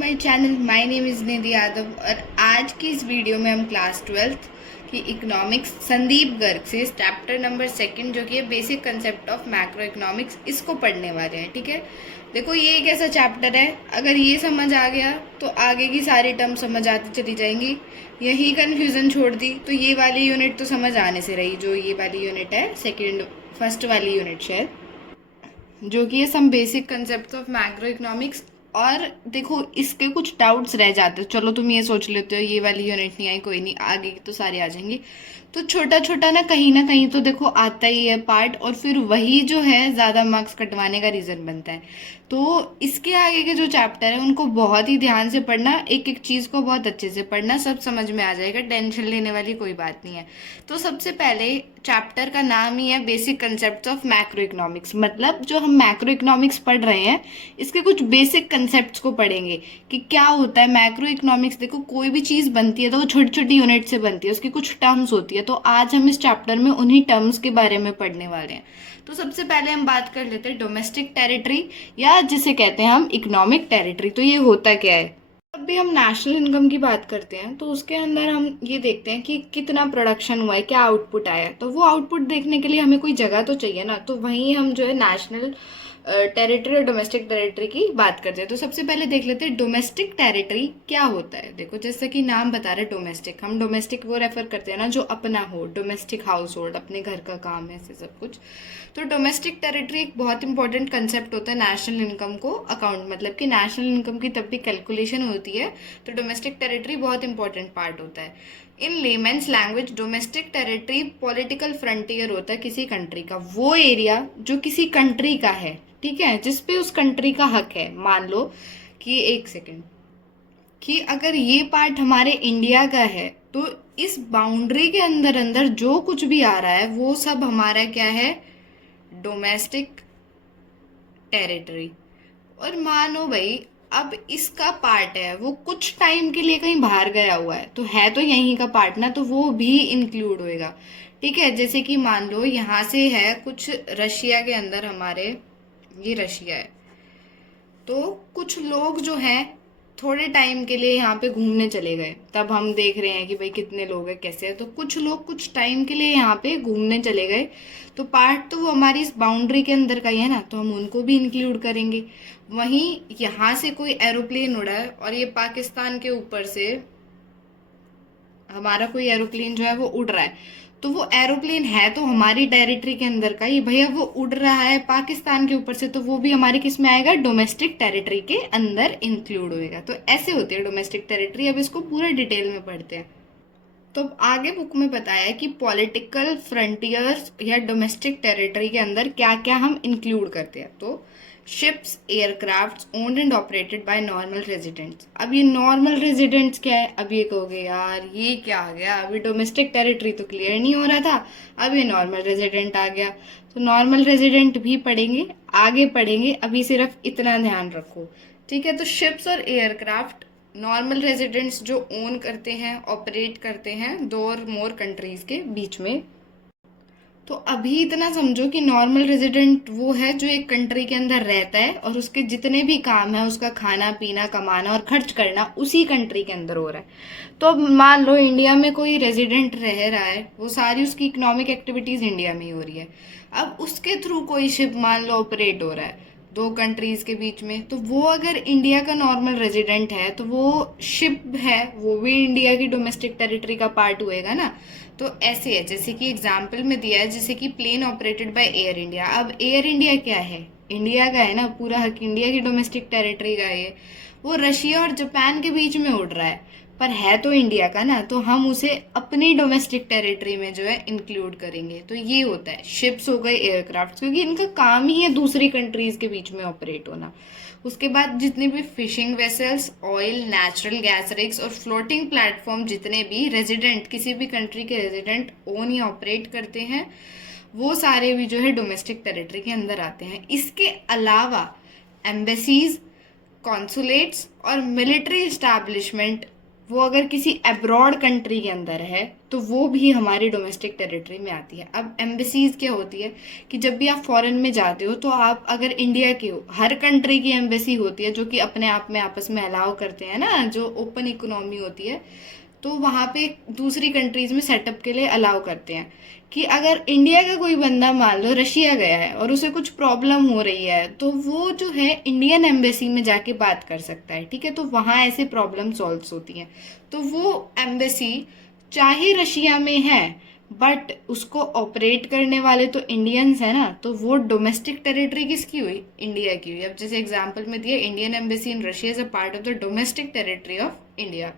My channel. My name is Nidhi Yadav और आज की इस वीडियो में हम क्लास 12th की इकोनॉमिक्स संदीप गर्ग से चैप्टर नंबर 2 जो कि है basic concept of macro economics, इसको पढ़ने वाले हैं। ठीक है, देखो ये एक ऐसा चैप्टर है, अगर ये समझ आ गया तो आगे की सारी टर्म समझ आती चली जाएंगी। यही कन्फ्यूज़न छोड़ दी तो ये वाली यूनिट तो समझ आने से रही, जो ये वाली यूनिट है फर्स्ट वाली यूनिट शायद, जो कि है some basic concept of macroeconomics. और देखो इसके कुछ डाउट्स रह जाते हैं, चलो तुम ये सोच लेते हो ये वाली यूनिट नहीं आई, कोई नहीं, आगे की तो सारी आ जाएंगी। तो छोटा छोटा ना कहीं तो देखो आता ही है पार्ट, और फिर वही जो है ज़्यादा मार्क्स कटवाने का रीज़न बनता है। तो इसके आगे के जो चैप्टर है उनको बहुत ही ध्यान से पढ़ना, एक एक चीज़ को बहुत अच्छे से पढ़ना, सब समझ में आ जाएगा, टेंशन लेने वाली कोई बात नहीं है। तो सबसे पहले चैप्टर का नाम ही है basic concept of macro economics, मतलब जो हम मैक्रो इकोनॉमिक्स पढ़ रहे हैं इसके कुछ बेसिक कंसेप्ट्स को पढ़ेंगे कि क्या होता है मैक्रो इकोनॉमिक्स। देखो कोई भी चीज़ बनती है तो वो छोटी छोटी यूनिट से बनती है, उसकी कुछ टर्म्स होती है, तो आज हम इस चैप्टर में उन्हीं टर्म्स के बारे में पढ़ने वाले हैं। तो सबसे पहले हम बात कर लेते हैं डोमेस्टिक टेरिटरी, या जिसे कहते हैं हम इकोनॉमिक टेरिटरी। तो ये होता क्या है? जब भी हम नेशनल इनकम की बात करते हैं तो उसके अंदर हम ये देखते हैं कि कितना प्रोडक्शन हुआ है, क्या आउटपुट आया है। तो वो आउटपुट देखने के लिए हमें कोई जगह तो चाहिए ना, तो वहीं हम जो है नेशनल टेरिटरी और डोमेस्टिक टेरिटरी की बात करते हैं। तो सबसे पहले देख लेते हैं डोमेस्टिक टेरिटरी क्या होता है। देखो जैसे कि नाम बता रहे डोमेस्टिक, हम डोमेस्टिक वो रेफर करते हैं ना जो अपना हो, डोमेस्टिक हाउस होल्ड, अपने घर का काम है, ऐसे सब कुछ। तो डोमेस्टिक टेरिटरी एक बहुत इंपॉर्टेंट कंसेप्ट होता है नेशनल इनकम को अकाउंट, मतलब कि नेशनल इनकम की तब भी कैलकुलेशन होती है तो डोमेस्टिक टेरिटरी बहुत इंपॉर्टेंट पार्ट होता है। In layman's language domestic territory political frontier होता है किसी कंट्री का, वो एरिया जो किसी कंट्री का है, ठीक है, जिसपे उस कंट्री का हक है। मान लो कि एक सेकेंड, कि अगर ये पार्ट हमारे इंडिया का है तो इस बाउंड्री के अंदर अंदर जो कुछ भी आ रहा है वो सब हमारा क्या है, डोमेस्टिक टेरिटरी। और मानो भाई अब इसका पार्ट है, वो कुछ टाइम के लिए कहीं बाहर गया हुआ है तो यहीं का पार्ट ना, तो वो भी इंक्लूड होएगा। ठीक है, जैसे कि मान लो यहाँ से है कुछ रशिया के अंदर हमारे, ये रशिया है, तो कुछ लोग जो हैं थोड़े टाइम के लिए यहाँ पे घूमने चले गए, तब हम देख रहे हैं कि भाई कितने लोग हैं कैसे है, तो कुछ लोग कुछ टाइम के लिए यहाँ पे घूमने चले गए, तो पार्ट तो वो हमारी इस बाउंड्री के अंदर का ही है ना, तो हम उनको भी इंक्लूड करेंगे। वहीं यहाँ से कोई एरोप्लेन उड़ा है और ये पाकिस्तान के ऊपर से हमारा कोई एरोप्लेन जो है वो उड़ रहा है, तो वो एरोप्लेन है तो हमारी टेरिटरी के अंदर का ही, भैया वो उड़ रहा है पाकिस्तान के ऊपर से, तो वो भी हमारे किस में आएगा, डोमेस्टिक टेरिटरी के अंदर इंक्लूड होएगा। तो ऐसे होती है डोमेस्टिक टेरिटरी। अब इसको पूरा डिटेल में पढ़ते हैं। तो आगे बुक में बताया है कि पॉलिटिकल फ्रंटियर्स या डोमेस्टिक टेरिटरी के अंदर क्या क्या हम इंक्लूड करते हैं। तो ships, aircrafts owned and operated by normal residents. अब ये नॉर्मल रेजिडेंट्स क्या है? अब ये कहोगे यार ये क्या आ गया, अभी डोमेस्टिक टेरिटरी तो क्लियर नहीं हो रहा था, अब ये नॉर्मल रेजिडेंट आ गया। तो नॉर्मल रेजिडेंट भी पढ़ेंगे, आगे पढ़ेंगे, अभी सिर्फ इतना ध्यान रखो। ठीक है, तो शिप्स और एयरक्राफ्ट नॉर्मल रेजिडेंट्स जो ओन करते हैं, ऑपरेट करते हैं दो और मोर कंट्रीज के बीच में। तो अभी इतना समझो कि नॉर्मल रेजिडेंट वो है जो एक कंट्री के अंदर रहता है और उसके जितने भी काम है, उसका खाना पीना, कमाना और खर्च करना उसी कंट्री के अंदर हो रहा है। तो अब मान लो इंडिया में कोई रेजिडेंट रह रहा है, वो सारी उसकी इकोनॉमिक एक्टिविटीज इंडिया में ही हो रही है। अब उसके थ्रू कोई शिप मान लो ऑपरेट हो रहा है दो कंट्रीज के बीच में, तो वो अगर इंडिया का नॉर्मल रेजिडेंट है तो वो शिप है, वो भी इंडिया की डोमेस्टिक टेरिटरी का पार्ट हुएगा ना। तो ऐसे है, जैसे कि एग्जाम्पल में दिया है, जैसे कि plane operated by Air India. अब एयर इंडिया क्या है, इंडिया का है ना, पूरा हक इंडिया की डोमेस्टिक टेरिटरी का है। वो रशिया और जापान के बीच में उड़ रहा है पर है तो इंडिया का ना, तो हम उसे अपनी डोमेस्टिक टेरिटरी में जो है इंक्लूड करेंगे। तो ये होता है शिप्स हो गए, एयरक्राफ्ट, क्योंकि इनका काम ही है दूसरी कंट्रीज के बीच में ऑपरेट होना। उसके बाद जितने भी fishing vessels, oil, natural gas rigs और फ्लोटिंग प्लेटफॉर्म जितने भी रेजिडेंट, किसी भी कंट्री के रेजिडेंट ओन या ऑपरेट करते हैं, वो सारे भी जो है डोमेस्टिक टेरिटरी के अंदर आते हैं। इसके अलावा एम्बेसीज, कॉन्सुलेट्स और मिलिट्री इस्टेब्लिशमेंट वो अगर किसी अब्रॉड कंट्री के अंदर है तो वो भी हमारी डोमेस्टिक टेरिटरी में आती है। अब एम्बेसीज क्या होती है कि जब भी आप फॉरेन में जाते हो तो आप अगर इंडिया के हो, हर कंट्री की एम्बेसी होती है जो कि अपने आप में आपस में अलाउ करते हैं ना, जो ओपन इकोनॉमी होती है, तो वहाँ पे दूसरी कंट्रीज में सेटअप के लिए अलाउ करते हैं कि अगर इंडिया का कोई बंदा मान लो रशिया गया है और उसे कुछ प्रॉब्लम हो रही है तो वो जो है इंडियन एम्बेसी में जाके बात कर सकता है, ठीक है। तो वहाँ ऐसे प्रॉब्लम सॉल्व होती हैं। तो वो एम्बेसी चाहे रशिया में है बट उसको ऑपरेट करने वाले तो इंडियंस है ना, तो वो डोमेस्टिक टेरिटरी किसकी हुई? इंडिया की हुई। अब जैसे एग्जांपल में दिया, Indian embassy in Russia is a part of the domestic territory of India.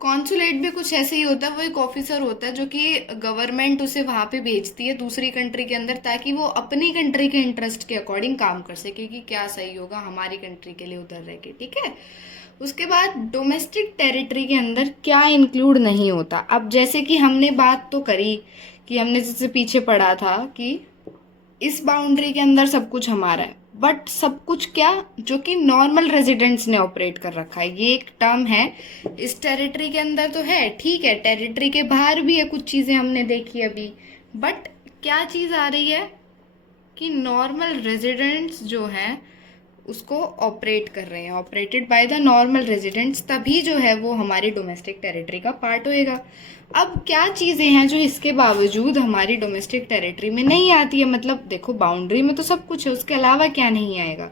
Consulate भी कुछ ऐसे ही होता है, वो एक ऑफिसर होता है जो कि गवर्नमेंट उसे वहाँ पे भेजती है दूसरी कंट्री के अंदर, ताकि वो अपनी कंट्री के इंटरेस्ट के अकॉर्डिंग काम कर सके कि क्या सही होगा हमारी कंट्री के लिए उधर रह के, ठीक है। उसके बाद डोमेस्टिक टेरिटरी के अंदर क्या इंक्लूड नहीं होता। अब जैसे कि हमने बात तो करी कि हमने जैसे पीछे पढ़ा था कि इस बाउंड्री के अंदर सब कुछ हमारा है, बट सब कुछ क्या? जो कि नॉर्मल रेजिडेंट्स ने ऑपरेट कर रखा है, ये एक टर्म है। इस टेरिटरी के अंदर तो है, ठीक है, टेरिटरी के बाहर भी है, कुछ चीज़ें हमने देखी अभी, बट क्या चीज़ आ रही है कि नॉर्मल रेजिडेंट्स जो हैं उसको ऑपरेट कर रहे हैं, operated by the normal residents, तभी जो है वो हमारी डोमेस्टिक टेरिटरी का पार्ट होएगा। अब क्या चीज़ें हैं जो इसके बावजूद हमारी डोमेस्टिक टेरिटरी में नहीं आती है? मतलब देखो, बाउंड्री में तो सब कुछ है, उसके अलावा क्या नहीं आएगा?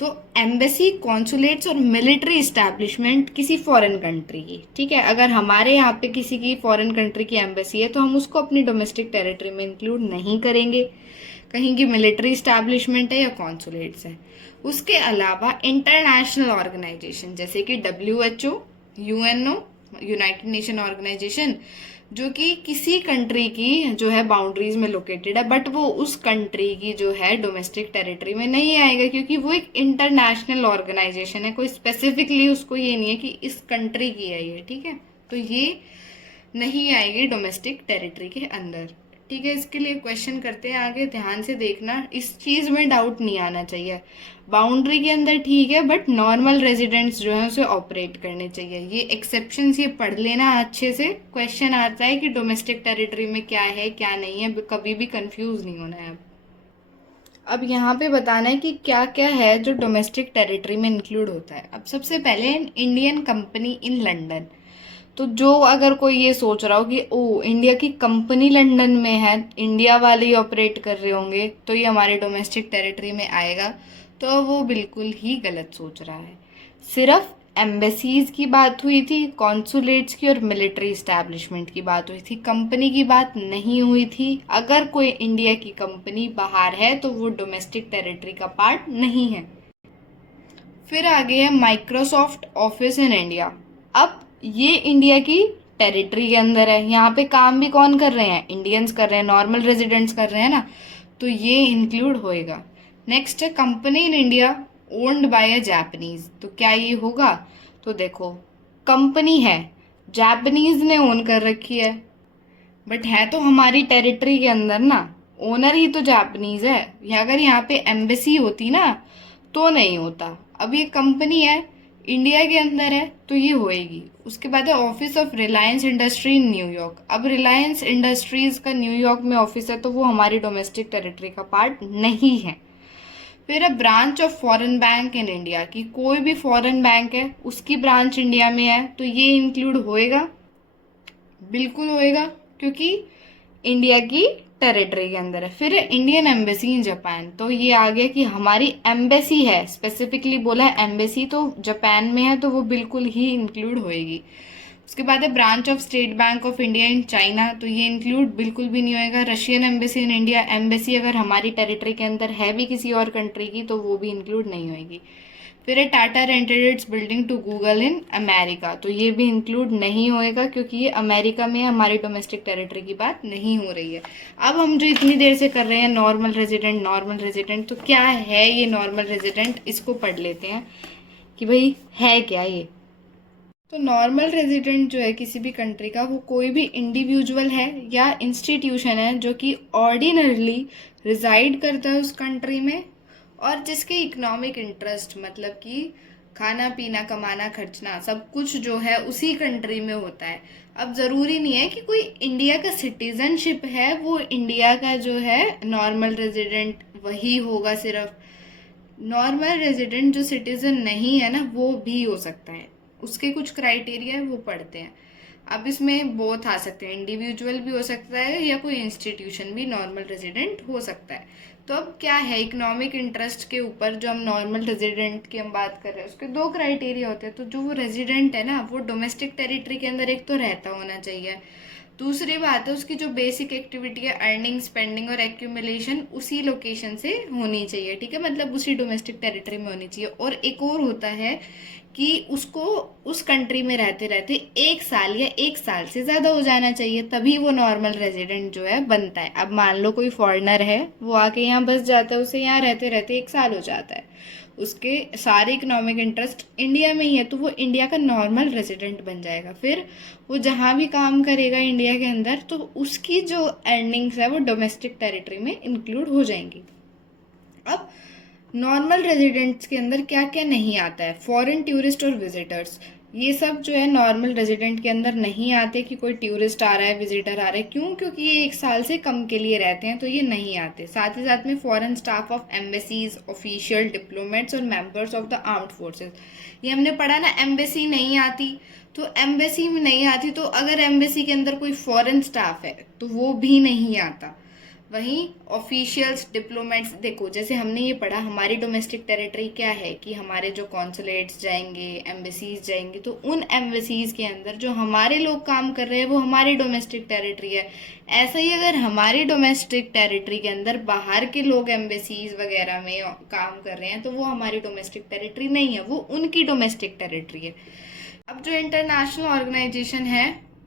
तो एम्बेसी, कॉन्सुलेट्स और मिलिट्री इस्टेब्लिशमेंट किसी फॉरेन कंट्री की, ठीक है, अगर हमारे यहाँ पे किसी की फॉरेन कंट्री की एम्बेसी है तो हम उसको अपनी डोमेस्टिक टेरिटरी में इंक्लूड नहीं करेंगे, कहीं की मिलिट्री इस्टेब्लिशमेंट है या कॉन्सुलेट्स है। उसके अलावा इंटरनेशनल ऑर्गेनाइजेशन जैसे कि WHO, UNO, United Nation Organisation, जो कि किसी कंट्री की जो है बाउंड्रीज में लोकेटेड है, बट वो उस कंट्री की जो है डोमेस्टिक टेरिटरी में नहीं आएगा, क्योंकि वो एक इंटरनेशनल ऑर्गेनाइजेशन है, कोई स्पेसिफिकली उसको ये नहीं है कि इस कंट्री की है ये, ठीक है। तो ये नहीं आएगी डोमेस्टिक टेरिटरी के अंदर, ठीक है। इसके लिए क्वेश्चन करते हैं आगे, ध्यान से देखना, इस चीज़ में डाउट नहीं आना चाहिए। बाउंड्री के अंदर ठीक है, बट नॉर्मल रेजिडेंट्स जो है उसे ऑपरेट करने चाहिए। ये एक्सेप्शंस ये पढ़ लेना अच्छे से, क्वेश्चन आता है कि डोमेस्टिक टेरिटरी में क्या है क्या नहीं है, कभी भी कंफ्यूज नहीं होना है। अब यहाँ पे बताना है कि क्या क्या है जो डोमेस्टिक टेरिटरी में इंक्लूड होता है। अब सबसे पहले इंडियन कंपनी इन लंदन। तो जो अगर कोई ये सोच रहा हो कि ओ इंडिया की कंपनी लंदन में है, इंडिया वाले ही ऑपरेट कर रहे होंगे तो ये हमारे डोमेस्टिक टेरिटरी में आएगा, तो वो बिल्कुल ही गलत सोच रहा है। सिर्फ एम्बेसीज की बात हुई थी, कॉन्सुलेट्स की और मिलिट्री इस्टेब्लिशमेंट की बात हुई थी, कंपनी की बात नहीं हुई थी। अगर कोई इंडिया की कंपनी बाहर है तो वो डोमेस्टिक टेरिटरी का पार्ट नहीं है। फिर आगे है माइक्रोसॉफ्ट ऑफिस इन इंडिया। अब ये इंडिया की टेरिटरी के अंदर है, यहाँ पे काम भी कौन कर रहे हैं? इंडियंस कर रहे हैं, नॉर्मल रेजिडेंट्स कर रहे हैं ना, तो ये इंक्लूड होएगा। नेक्स्ट है company in India owned by a Japanese. तो क्या ये होगा? तो देखो, कंपनी है, जापानीज ने ओन कर रखी है, बट है तो हमारी टेरिटरी के अंदर ना, ओनर ही तो जापानीज है। अगर यहाँ पे एम्बेसी होती ना तो नहीं होता। अब ये कंपनी है, इंडिया के अंदर है, तो ये होएगी। उसके बाद है office of Reliance industry in New York. अब रिलायंस इंडस्ट्रीज का न्यूयॉर्क में ऑफिस है, तो वो हमारी डोमेस्टिक टेरिटरी का पार्ट नहीं है। फिर है branch of foreign bank in India, की कोई भी फॉरेन बैंक है उसकी ब्रांच इंडिया में है, तो ये इंक्लूड होएगा, बिल्कुल होएगा, क्योंकि इंडिया की टेरिटरी के अंदर है। फिर इंडियन एम्बेसी इन जापान। तो ये आ गया कि हमारी एम्बेसी है, स्पेसिफिकली बोला है एम्बेसी, तो जापान में है, तो वो बिल्कुल ही इंक्लूड होएगी। उसके बाद है branch of state bank of India in China. तो ये इंक्लूड बिल्कुल भी नहीं होएगा। Russian embassy in India, embassy अगर हमारी टेरिटरी के अंदर है भी किसी और कंट्री की, तो वो भी इंक्लूड नहीं होएगी। फिर है Tata rented its building to Google in America. तो ये भी इंक्लूड नहीं होएगा, क्योंकि ये अमेरिका में हमारी डोमेस्टिक टेरिटरी की बात नहीं हो रही है। अब हम जो इतनी देर से कर रहे हैं नॉर्मल रेजिडेंट, नॉर्मल रेजिडेंट, तो क्या है ये नॉर्मल रेजिडेंट, इसको पढ़ लेते हैं कि भाई है क्या ये। तो नॉर्मल रेजिडेंट जो है किसी भी कंट्री का, वो कोई भी इंडिविजुअल है या इंस्टीट्यूशन है जो कि ऑर्डिनरली रिजाइड करता है उस कंट्री में, और जिसके इकोनॉमिक इंटरेस्ट, मतलब कि खाना पीना कमाना खर्चना सब कुछ जो है उसी कंट्री में होता है। अब ज़रूरी नहीं है कि कोई इंडिया का सिटीज़नशिप है वो इंडिया का जो है नॉर्मल रेजिडेंट वही होगा। सिर्फ नॉर्मल रेजिडेंट जो सिटीज़न नहीं है ना वो भी हो सकता है, उसके कुछ क्राइटेरिया वो पढ़ते हैं। अब इसमें बोथ आ सकते हैं, इंडिविजुअल भी हो सकता है या कोई इंस्टीट्यूशन भी नॉर्मल रेजिडेंट हो सकता है। तो अब क्या है, इकोनॉमिक इंटरेस्ट के ऊपर जो हम नॉर्मल रेजिडेंट की हम बात कर रहे हैं उसके दो क्राइटेरिया होते हैं। तो जो वो रेजिडेंट है ना वो डोमेस्टिक टेरिटरी के अंदर एक तो रहता होना चाहिए, दूसरी बात है उसकी जो बेसिक एक्टिविटी है अर्निंग स्पेंडिंग और एक्यूमुलेशन उसी लोकेशन से होनी चाहिए, ठीक है, मतलब उसी डोमेस्टिक टेरिटरी में होनी चाहिए। और एक और होता है कि उसको उस कंट्री में रहते रहते 1 साल या 1 साल से ज़्यादा हो जाना चाहिए, तभी वो नॉर्मल रेजिडेंट जो है बनता है। अब मान लो कोई फॉरेनर है वो आके यहाँ बस जाता है, उसे यहाँ रहते रहते 1 साल हो जाता है, उसके सारे इकोनॉमिक इंटरेस्ट इंडिया में ही है, तो वो इंडिया का नॉर्मल रेजिडेंट बन जाएगा। फिर वो जहाँ भी काम करेगा इंडिया के अंदर तो उसकी जो अर्निंग्स है वो डोमेस्टिक टेरिटरी में इंक्लूड हो जाएंगी। अब नॉर्मल रेजिडेंट्स के अंदर क्या क्या नहीं आता है, फॉरेन टूरिस्ट और विजिटर्स, ये सब जो है नॉर्मल रेजिडेंट के अंदर नहीं आते कि कोई टूरिस्ट आ रहा है विजिटर आ रहा है, क्यों, क्योंकि ये 1 साल से कम के लिए रहते हैं तो ये नहीं आते। साथ ही साथ में foreign staff of embassies, official, diplomats और members of the armed forces, ये हमने पढ़ा ना, एम्बेसी नहीं आती, तो एम्बेसी में नहीं आती तो अगर एम्बेसी के अंदर कोई फॉरेन स्टाफ है तो वो भी नहीं आता। वहीं ऑफिशियल्स, डिप्लोमेट्स, देखो जैसे हमने ये पढ़ा हमारी डोमेस्टिक टेरिटरी क्या है कि हमारे जो कॉन्सुलेट्स जाएंगे, एम्बेसीज जाएंगे, तो उन एम्बेसीज के अंदर जो हमारे लोग काम कर रहे हैं वो हमारी डोमेस्टिक टेरिटरी है। ऐसा ही अगर हमारी डोमेस्टिक टेरिटरी के अंदर बाहर के लोग एम्बेसीज वगैरह में काम कर रहे हैं तो वो हमारी डोमेस्टिक टेरिटरी नहीं है, वो उनकी डोमेस्टिक टेरिटरी है। अब जो इंटरनेशनल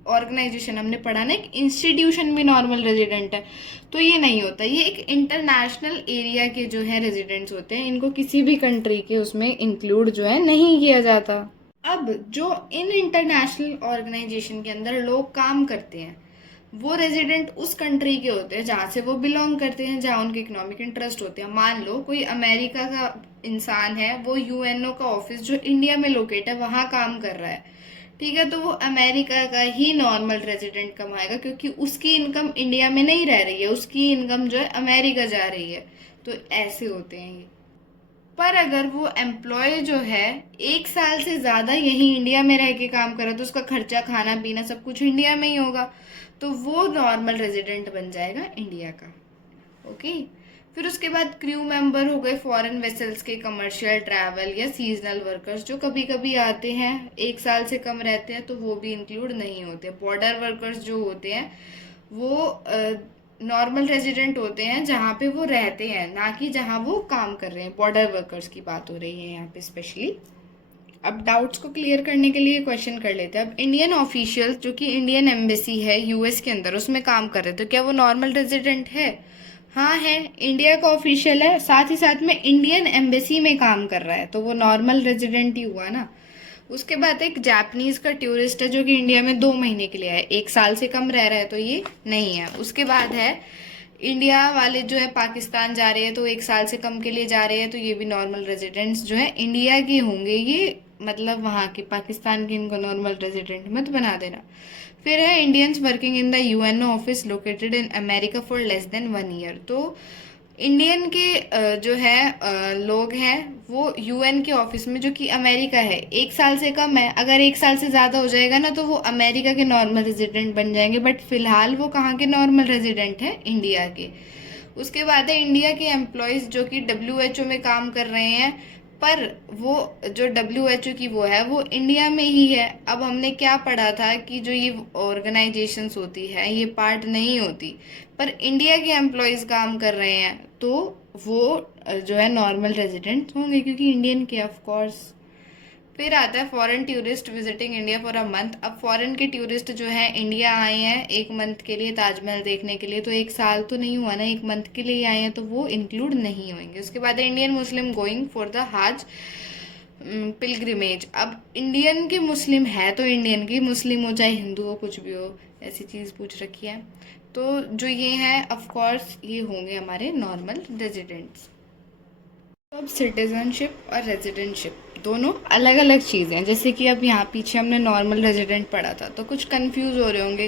ऑर्गेनाइजेशन हमने पढ़ा ना, एक इंस्टीट्यूशन भी नॉर्मल रेजिडेंट है, तो ये नहीं होता, ये एक इंटरनेशनल एरिया के जो है रेजिडेंट्स होते हैं, इनको किसी भी कंट्री के उसमें इंक्लूड जो है नहीं किया जाता। अब जो इन इंटरनेशनल ऑर्गेनाइजेशन के अंदर लोग काम करते हैं वो रेजिडेंट उस कंट्री के होते हैं जहाँ से वो बिलोंग करते हैं, जहाँ उनके इकोनॉमिक इंटरेस्ट होते हैं। मान लो कोई अमेरिका का इंसान है, वो यूएनओ का ऑफिस जो इंडिया में लोकेट है वहाँ काम कर रहा है, ठीक है, तो वो अमेरिका का ही नॉर्मल रेजिडेंट कमाएगा क्योंकि उसकी इनकम इंडिया में नहीं रह रही है, उसकी इनकम जो है अमेरिका जा रही है। तो ऐसे होते हैं ये। पर अगर वो एम्प्लॉय जो है 1 साल से ज़्यादा यही इंडिया में रह के काम कर रहा है तो उसका खर्चा खाना पीना सब कुछ इंडिया में ही होगा, तो वो नॉर्मल रेजिडेंट बन जाएगा इंडिया का। ओके, फिर उसके बाद क्रू मेंबर हो गए फॉरेन वेसल्स के, कमर्शियल, ट्रैवल या सीजनल वर्कर्स जो कभी कभी आते हैं 1 साल से कम रहते हैं तो वो भी इंक्लूड नहीं होते। बॉर्डर वर्कर्स जो होते हैं वो नॉर्मल रेजिडेंट होते हैं जहाँ पे वो रहते हैं, ना कि जहाँ वो काम कर रहे हैं। बॉर्डर वर्कर्स की बात हो रही है यहाँ पे स्पेशली। अब डाउट्स को क्लियर करने के लिए क्वेश्चन कर लेते हैं। अब इंडियन ऑफिशियल जो कि इंडियन एम्बेसी है यूएस के अंदर उसमें काम कर रहे हैं तो क्या वो नॉर्मल रेजिडेंट है? हाँ है, इंडिया का ऑफिशियल है, साथ ही साथ में इंडियन एम्बेसी में काम कर रहा है तो वो नॉर्मल रेजिडेंट ही हुआ ना। उसके बाद एक जापानीज का टूरिस्ट है जो कि इंडिया में 2 महीने के लिए है, 1 साल से कम रह रहा है तो ये नहीं है। उसके बाद है इंडिया वाले जो है पाकिस्तान जा रहे हैं तो 1 साल से कम के लिए जा रहे हैं तो ये भी नॉर्मल रेजिडेंट्स जो है इंडिया के होंगे, ये मतलब वहाँ के, पाकिस्तान के इनको नॉर्मल रेजिडेंट मत बना देना। फिर है Indians working in the UNO office located in America for less than 1 year, तो इंडियन के जो है लोग हैं वो यूएन के ऑफिस में जो कि अमेरिका है 1 साल से कम है, अगर 1 साल से ज़्यादा हो जाएगा ना तो वो अमेरिका के नॉर्मल रेजिडेंट बन जाएंगे, बट फिलहाल वो कहाँ के नॉर्मल रेजिडेंट हैं? इंडिया के। उसके बाद है इंडिया के एम्प्लॉयज़ जो कि डब्ल्यूएचओ में काम कर रहे हैं, पर वो जो डब्ल्यूएचओ की वो है वो इंडिया में ही है। अब हमने क्या पढ़ा था कि जो ये ऑर्गेनाइजेशंस होती है ये पार्ट नहीं होती, पर इंडिया के एम्प्लॉयज़ काम कर रहे हैं तो वो जो है नॉर्मल रेजिडेंट होंगे क्योंकि इंडियन के, ऑफ कोर्स। फिर आता है foreign tourist visiting India for a month. अब फॉरेन के टूरिस्ट जो है इंडिया आए हैं 1 मंथ के लिए ताजमहल देखने के लिए, तो 1 साल तो नहीं हुआ ना, 1 मंथ के लिए आए हैं तो वो इंक्लूड नहीं होंगे। उसके बाद Indian Muslim going for the हज पिलग्रिमेज। अब इंडियन की मुस्लिम है तो इंडियन की, मुस्लिम हो चाहे हिंदू हो कुछ भी हो, ऐसी चीज़ पूछ रखी है। तो जो ये हैं ऑफ कोर्स ये होंगे हमारे नॉर्मल रेजिडेंट्स। अब सिटीजनशिप और रेजिडेंटशिप दोनों अलग अलग चीज़ें हैं। जैसे कि अब यहाँ पीछे हमने नॉर्मल रेजिडेंट पढ़ा था, तो कुछ कंफ्यूज हो रहे होंगे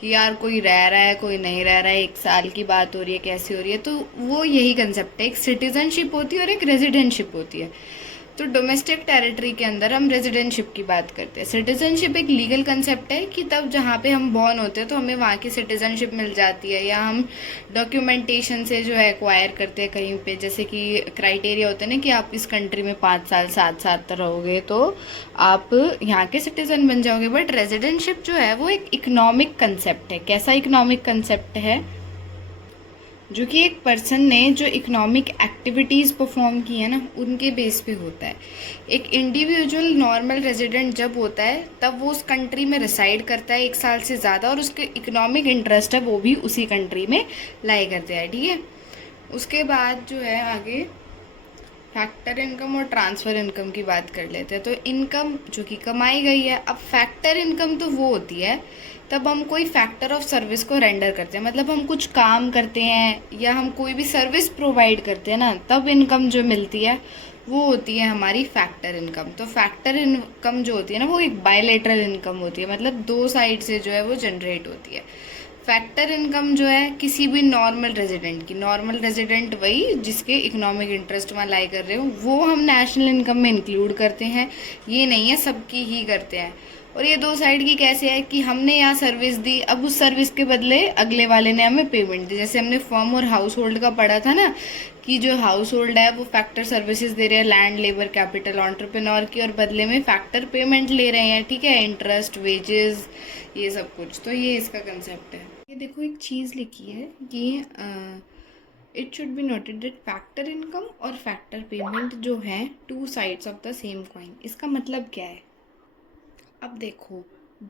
कि यार कोई रह रहा है कोई नहीं रह रहा है, 1 साल की बात हो रही है, कैसी हो रही है। तो वो यही कंसेप्ट है, एक सिटीजनशिप होती है और एक रेजिडेंटशिप होती है। तो डोमेस्टिक टेरिटरी के अंदर हम रेजिडेंटशिप की बात करते हैं। सिटीजनशिप एक लीगल कंसेप्ट है कि तब जहाँ पे हम बॉर्न होते हैं तो हमें वहाँ की सिटीजनशिप मिल जाती है, या हम डॉक्यूमेंटेशन से जो है एक्वायर करते हैं कहीं पे। जैसे कि क्राइटेरिया होते हैं ना कि आप इस कंट्री में 5 साल 7 साल तक रहोगे तो आप यहाँ के सिटीजन बन जाओगे। बट रेजिडेंटशिप जो है वो एक इकोनॉमिक कंसेप्ट है। कैसा इकोनॉमिक कंसेप्ट है? जो कि एक पर्सन ने जो इकोनॉमिक एक्टिविटीज़ परफॉर्म की है ना, उनके बेस पे होता है। एक इंडिविजुअल नॉर्मल रेजिडेंट जब होता है तब वो उस कंट्री में रिसाइड करता है 1 साल से ज़्यादा, और उसके इकोनॉमिक इंटरेस्ट है वो भी उसी कंट्री में लाई करते हैं, ठीक है। उसके बाद जो है आगे फैक्टर इनकम और ट्रांसफ़र इनकम की बात कर लेते हैं। तो इनकम जो कि कमाई गई है। अब फैक्टर इनकम तो वो होती है तब हम कोई फैक्टर ऑफ सर्विस को रेंडर करते हैं, मतलब हम कुछ काम करते हैं या हम कोई भी सर्विस प्रोवाइड करते हैं ना, तब इनकम जो मिलती है वो होती है हमारी फैक्टर इनकम। तो फैक्टर इनकम जो होती है ना वो एक बायलैटरल इनकम होती है, मतलब 2 साइड से जो है वो जनरेट होती है। फैक्टर इनकम जो है किसी भी नॉर्मल रेजिडेंट की, नॉर्मल रेजिडेंट वही जिसके इकोनॉमिक इंटरेस्ट वहाँ लाई कर रहे हो, वो हम नेशनल इनकम में इंक्लूड करते हैं। ये नहीं है सबकी ही करते हैं। और ये 2 साइड की कैसे है कि हमने यहाँ सर्विस दी, अब उस सर्विस के बदले अगले वाले ने हमें पेमेंट दी। जैसे हमने फर्म और हाउस होल्ड का पढ़ा था ना, कि जो हाउस होल्ड है वो फैक्टर सर्विसेज दे रहे हैं लैंड लेबर कैपिटल एंटरप्रेन्योर की, और बदले में फैक्टर पेमेंट ले रहे हैं, ठीक है, इंटरेस्ट वेजेस ये सब कुछ। तो ये इसका कंसेप्ट है। ये देखो एक चीज़ लिखी है कि it should be noted that factor income और फैक्टर पेमेंट जो है 2 sides of the same coin. इसका मतलब क्या है? अब देखो,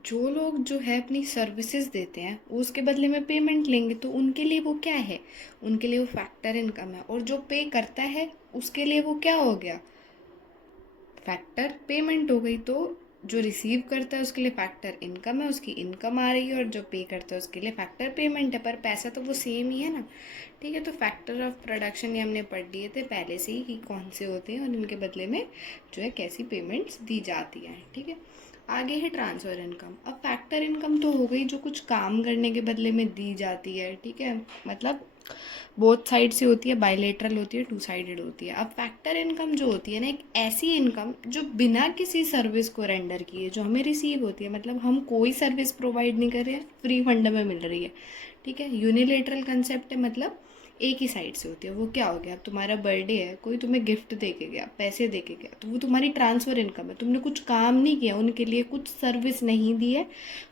जो लोग जो है अपनी सर्विसेज देते हैं वो उसके बदले में पेमेंट लेंगे, तो उनके लिए वो क्या है? उनके लिए वो फैक्टर इनकम है। और जो पे करता है उसके लिए वो क्या हो गया? फैक्टर पेमेंट हो गई। तो जो रिसीव करता है उसके लिए फैक्टर इनकम है, उसकी इनकम आ रही है, और जो पे करता है उसके लिए फैक्टर पेमेंट है, पर पैसा तो वो सेम ही है ना, ठीक है। तो फैक्टर ऑफ प्रोडक्शन ये हमने पढ़ लिए थे पहले से ही कि कौन से होते हैं और इनके बदले में जो है कैसी पेमेंट्स दी जाती हैं, ठीक है। आगे है ट्रांसफ़र इनकम। अब फैक्टर इनकम तो हो गई जो कुछ काम करने के बदले में दी जाती है, ठीक है, मतलब बोथ साइड से होती है, बायलेटरल होती है, 2 साइडेड होती है। अब फैक्टर इनकम जो होती है ना, एक ऐसी इनकम जो बिना किसी सर्विस को रेंडर किए जो हमें रिसीव होती है, मतलब हम कोई सर्विस प्रोवाइड नहीं कर रहे हैं, फ्री फंड में मिल रही है, ठीक है। यूनिलेटरल कंसेप्ट है, मतलब एक ही साइड से होती है। वो क्या हो गया? अब तुम्हारा बर्थडे है, कोई तुम्हें गिफ्ट दे के गया, पैसे दे के गया, तो वो तुम्हारी ट्रांसफ़र इनकम है। तुमने कुछ काम नहीं किया उनके लिए, कुछ सर्विस नहीं दी है,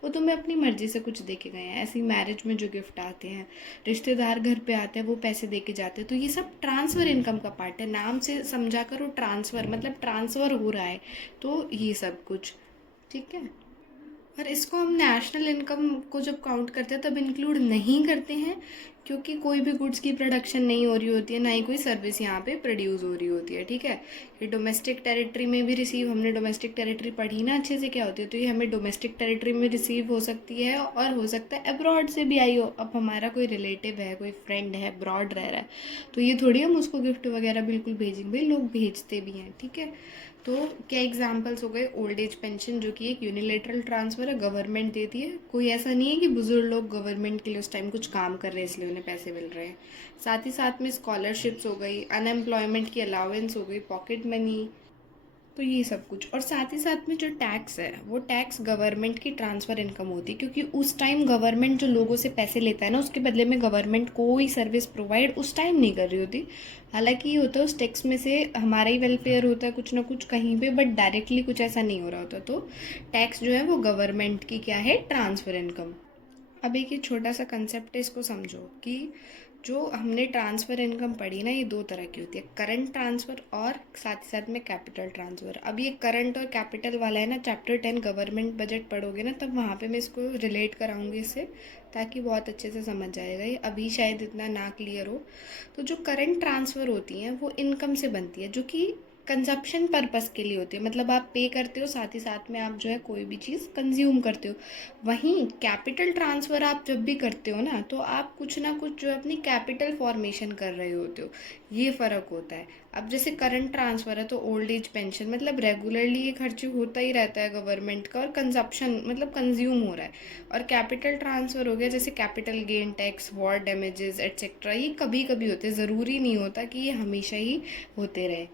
वो तुम्हें अपनी मर्ज़ी से कुछ दे के गए हैं। ऐसी मैरिज में जो गिफ्ट आते हैं, रिश्तेदार घर पे आते हैं, वो पैसे दे के जाते हैं, तो ये सब ट्रांसफ़र इनकम का पार्ट है। नाम से समझा करो ट्रांसफ़र, मतलब ट्रांसफ़र हो रहा है, तो ये सब कुछ, ठीक है। और इसको हम नेशनल इनकम को जब काउंट करते हैं तब इंक्लूड नहीं करते हैं, क्योंकि कोई भी गुड्स की प्रोडक्शन नहीं हो रही होती है, ना ही कोई सर्विस यहाँ पे प्रोड्यूस हो रही होती है, ठीक है। ये डोमेस्टिक टेरिटरी में भी रिसीव, हमने डोमेस्टिक टेरिटरी पढ़ी ना अच्छे से क्या होती है, तो ये हमें डोमेस्टिक टेरिटरी में रिसीव हो सकती है, और हो सकता है अब्रॉड से भी आई हो। अब हमारा कोई रिलेटिव है, कोई फ्रेंड है, अब्रॉड रह रहा है, तो ये थोड़ी हम उसको गिफ्ट वगैरह बिल्कुल भेजेंगे, भाई लोग भेजते भी हैं, ठीक है। तो क्या एग्जांपल्स हो गए? ओल्ड एज पेंशन जो कि एक यूनिलेटरल ट्रांसफ़र है, गवर्नमेंट देती है। कोई ऐसा नहीं है कि बुजुर्ग लोग गवर्नमेंट के लिए उस टाइम कुछ काम कर रहे हैं इसलिए उन्हें पैसे मिल रहे हैं। साथ ही साथ में स्कॉलरशिप्स हो गई, अनएम्प्लॉयमेंट की अलाउंस हो गई, पॉकेट मनी, तो ये सब कुछ। और साथ ही साथ में जो टैक्स है वो टैक्स गवर्नमेंट की ट्रांसफ़र इनकम होती है, क्योंकि उस टाइम गवर्नमेंट जो लोगों से पैसे लेता है ना, उसके बदले में गवर्नमेंट कोई सर्विस प्रोवाइड उस टाइम नहीं कर रही होती। हालांकि ये होता है उस टैक्स में से हमारा ही वेलफेयर होता है कुछ ना कुछ कहीं पे, बट डायरेक्टली कुछ ऐसा नहीं हो रहा होता। तो टैक्स जो है वो गवर्नमेंट की क्या है? Transfer income. अब एक ये छोटा सा कंसेप्ट है, इसको समझो कि जो हमने ट्रांसफ़र इनकम पढ़ी ना, ये 2 तरह की होती है, करंट ट्रांसफ़र और साथ ही साथ में कैपिटल ट्रांसफ़र। अब ये करंट और कैपिटल वाला है ना, चैप्टर 10 गवर्नमेंट बजट पढ़ोगे ना, तब वहाँ पे मैं इसको रिलेट कराऊंगी इससे, ताकि बहुत अच्छे से समझ जाएगा। ये अभी शायद इतना ना क्लियर हो। तो जो करंट ट्रांसफ़र होती हैं वो इनकम से बनती है, जो कि कंजप्शन पर्पस के लिए होती है, मतलब आप पे करते हो साथ ही साथ में आप जो है कोई भी चीज़ कंज्यूम करते हो। वहीं कैपिटल ट्रांसफ़र आप जब भी करते हो ना, तो आप कुछ ना कुछ जो है अपनी कैपिटल फॉर्मेशन कर रहे होते हो, ये फ़र्क होता है। अब जैसे करंट ट्रांसफ़र है तो ओल्ड एज पेंशन, मतलब रेगुलरली ये खर्च होता ही रहता है गवर्नमेंट का, और कंजप्शन मतलब कंज्यूम हो रहा है। और कैपिटल ट्रांसफ़र हो गया जैसे capital gain tax, war damages etcetera, ये कभी कभी होते हैं, ज़रूरी नहीं होता कि ये हमेशा ही होते रहे।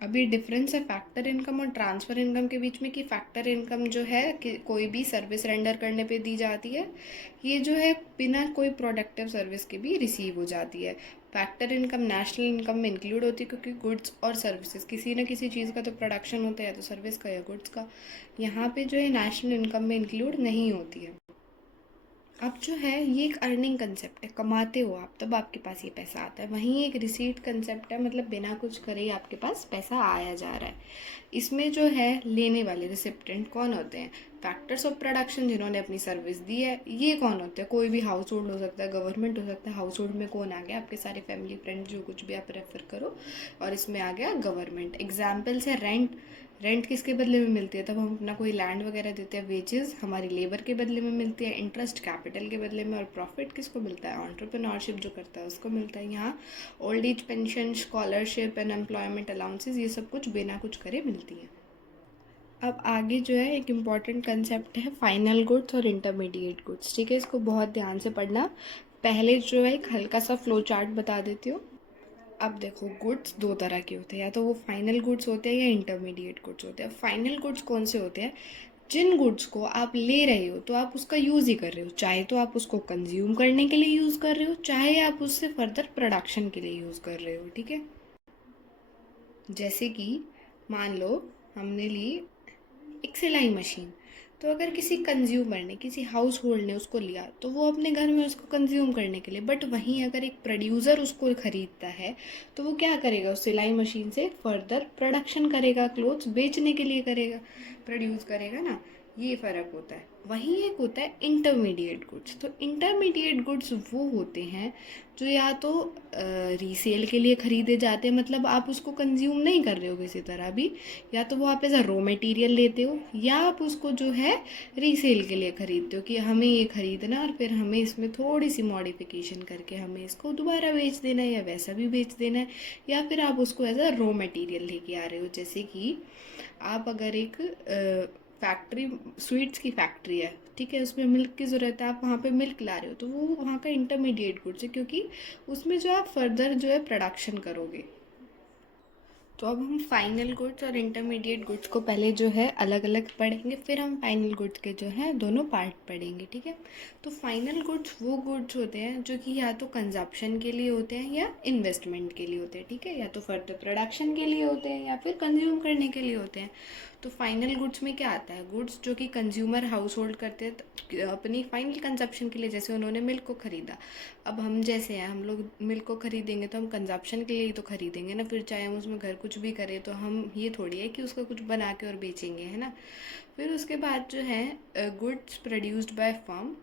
अभी डिफरेंस है फैक्टर इनकम और ट्रांसफ़र इनकम के बीच में, कि फैक्टर इनकम जो है कि कोई भी सर्विस रेंडर करने पे दी जाती है, ये जो है बिना कोई प्रोडक्टिव सर्विस के भी रिसीव हो जाती है। फैक्टर इनकम नेशनल इनकम में इंक्लूड होती है, क्योंकि गुड्स और सर्विसेज किसी न किसी चीज़ का तो प्रोडक्शन होता है, या तो सर्विस का या गुड्स का। यहाँ पे जो है नेशनल इनकम में इंक्लूड नहीं होती है। अब जो है ये एक अर्निंग कंसेप्ट है, कमाते हो आप तब आपके पास ये पैसा आता है। वहीं एक रिसीट कंसेप्ट है, मतलब बिना कुछ करे ही आपके पास पैसा आया जा रहा है। इसमें जो है लेने वाले रिसिप्टेंट कौन होते हैं? फैक्टर्स ऑफ प्रोडक्शन, जिन्होंने अपनी सर्विस दी है, ये कौन होते हैं? कोई भी हाउस होल्ड हो सकता है, गवर्नमेंट हो सकता है। हाउस होल्ड में कौन आ गया? आपके सारे फैमिली फ्रेंड, जो कुछ भी आप रेफर करो, और इसमें आ गया गवर्नमेंट। एग्जाम्पल्स है रेंट। रेंट किसके बदले में मिलती है? तब हम अपना कोई लैंड वगैरह देते हैं। वेजेस हमारी लेबर के बदले में मिलती है। इंटरेस्ट कैपिटल के बदले में। और प्रॉफिट किसको मिलता है? एंटरप्रेन्योरशिप जो करता है उसको मिलता है। यहाँ old age pension, scholarship, unemployment allowances, ये सब कुछ बिना कुछ करे मिलती है। अब आगे जो है एक इम्पॉर्टेंट कंसेप्ट है फाइनल गुड्स और इंटरमीडिएट गुड्स। ठीक है, इसको बहुत ध्यान से पढ़ना। पहले जो है एक हल्का सा फ्लो चार्ट बता देती हूँ। अब देखो, गुड्स दो तरह के होते हैं, या तो वो फाइनल गुड्स होते हैं या इंटरमीडिएट गुड्स होते हैं। फाइनल गुड्स कौन से होते हैं? जिन गुड्स को आप ले रहे हो तो आप उसका यूज़ ही कर रहे हो, चाहे तो आप उसको कंज्यूम करने के लिए यूज़ कर रहे हो, चाहे आप उससे फर्दर प्रोडक्शन के लिए यूज़ कर रहे हो। ठीक है, जैसे कि मान लो हमने ली एक सिलाई मशीन, तो अगर किसी कंज्यूमर ने, किसी हाउस होल्ड ने उसको लिया, तो वो अपने घर में उसको कंज्यूम करने के लिए। बट वहीं अगर एक प्रोड्यूसर उसको ख़रीदता है, तो वो क्या करेगा? उस सिलाई मशीन से फर्दर प्रोडक्शन करेगा, क्लोथ्स बेचने के लिए करेगा, प्रोड्यूस करेगा ना। ये फ़र्क होता है। वहीं एक होता है इंटरमीडिएट गुड्स। तो इंटरमीडिएट गुड्स वो होते हैं जो या तो रीसेल के लिए ख़रीदे जाते हैं, मतलब आप उसको कंज्यूम नहीं कर रहे हो किसी तरह भी, या तो वो आप एज अ रॉ मटेरियल लेते हो, या आप उसको जो है रीसेल के लिए ख़रीदते हो कि हमें ये ख़रीदना और फिर हमें इसमें थोड़ी सी मॉडिफिकेशन करके हमें इसको दोबारा बेच देना है, या वैसा भी बेच देना है, या फिर आप उसको एज अ रॉ मटेरियल लेके आ रहे हो। जैसे कि आप अगर एक फैक्ट्री, स्वीट्स की फैक्ट्री है, ठीक है, उसमें मिल्क की ज़रूरत है, आप वहाँ पे मिल्क ला रहे हो, तो वो वहाँ का इंटरमीडिएट गुड्स है, क्योंकि उसमें जो आप फर्दर जो है प्रोडक्शन करोगे। तो अब हम फाइनल गुड्स और इंटरमीडिएट गुड्स को पहले जो है अलग अलग पढ़ेंगे, फिर हम फाइनल गुड्स के जो है दोनों पार्ट पढ़ेंगे। ठीक है, तो फाइनल गुड्स वो गुड्स होते हैं जो कि या तो कंजप्शन के लिए होते हैं या इन्वेस्टमेंट के लिए होते हैं। ठीक है, या तो फर्दर प्रोडक्शन के लिए होते हैं या फिर कंज्यूम करने के लिए होते हैं। तो फाइनल गुड्स में क्या आता है? गुड्स जो कि कंज्यूमर हाउस होल्ड करते हैं अपनी फाइनल कंजप्शन के लिए। जैसे उन्होंने मिल्क को ख़रीदा, अब हम जैसे हैं, हम लोग मिल्क को ख़रीदेंगे तो हम कंजप्शन के लिए ही तो ख़रीदेंगे ना, फिर चाहे हम उसमें घर कुछ भी करें, तो हम ये थोड़ी है कि उसका कुछ बना के और बेचेंगे, है ना। फिर उसके बाद जो है goods produced by firm.